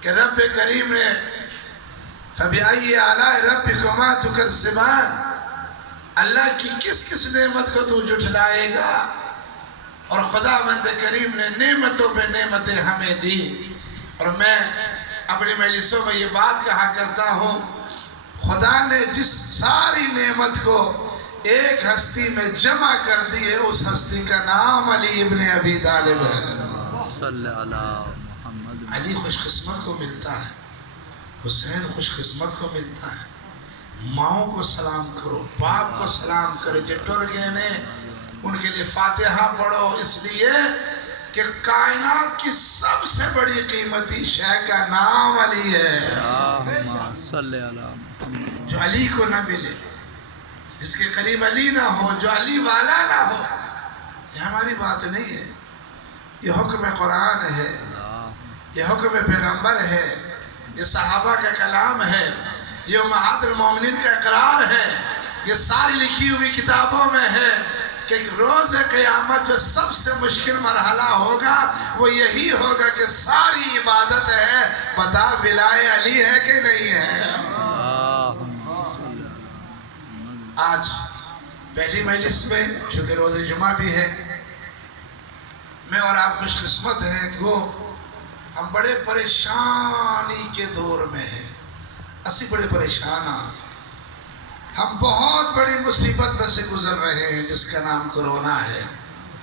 کہ رب کریم نے فَبِأَيِّ آلَاءِ رَبِّكُمَا تُكَذِّبَانِ، اللہ کی کس کس نعمت کو تو جھٹلائے گا؟ اور خداوند کریم نے نعمتوں پہ نعمتیں ہمیں دی. اور میں اپنی مجلسوں میں یہ بات کہا کرتا ہوں، خدا نے جس ساری نعمت کو ایک ہستی میں جمع کر دی ہے، اس ہستی کا نام علی ابن ابی طالب ہے. صلی اللہ محمد. علی خوش قسمت کو ملتا ہے، حسین خوش قسمت کو ملتا ہے. ماؤں کو سلام کرو، باپ کو سلام کرو، جو ٹر گئے نے ان کے لیے فاتحہ پڑھو، اس لیے کہ کائنات کی سب سے بڑی قیمتی شے کا نام علی ہے. اللہم صلی اللہ محمد. جو علی کو نہ ملے، جس کے قریب علی نہ ہو، جو علی والا نہ ہو، یہ ہماری بات نہیں ہے. یہ حکم قرآن ہے، یہ حکم پیغمبر ہے، یہ صحابہ کا کلام ہے، یہ امہات المومنین کا اقرار ہے، یہ ساری لکھی ہوئی کتابوں میں ہے کہ روز قیامت جو سب سے مشکل مرحلہ ہوگا وہ یہی ہوگا کہ ساری عبادت ہے، بتا ولائے علی ہے کہ نہیں ہے. آج پہلی مجلس میں چونکہ روز جمعہ بھی ہے، میں اور آپ خوش قسمت ہیں. گو ہم بڑے پریشانی کے دور میں ہیں، اسی بڑے پریشان ہیں. ہم بہت بڑی مصیبت میں سے گزر رہے ہیں جس کا نام کرونا ہے.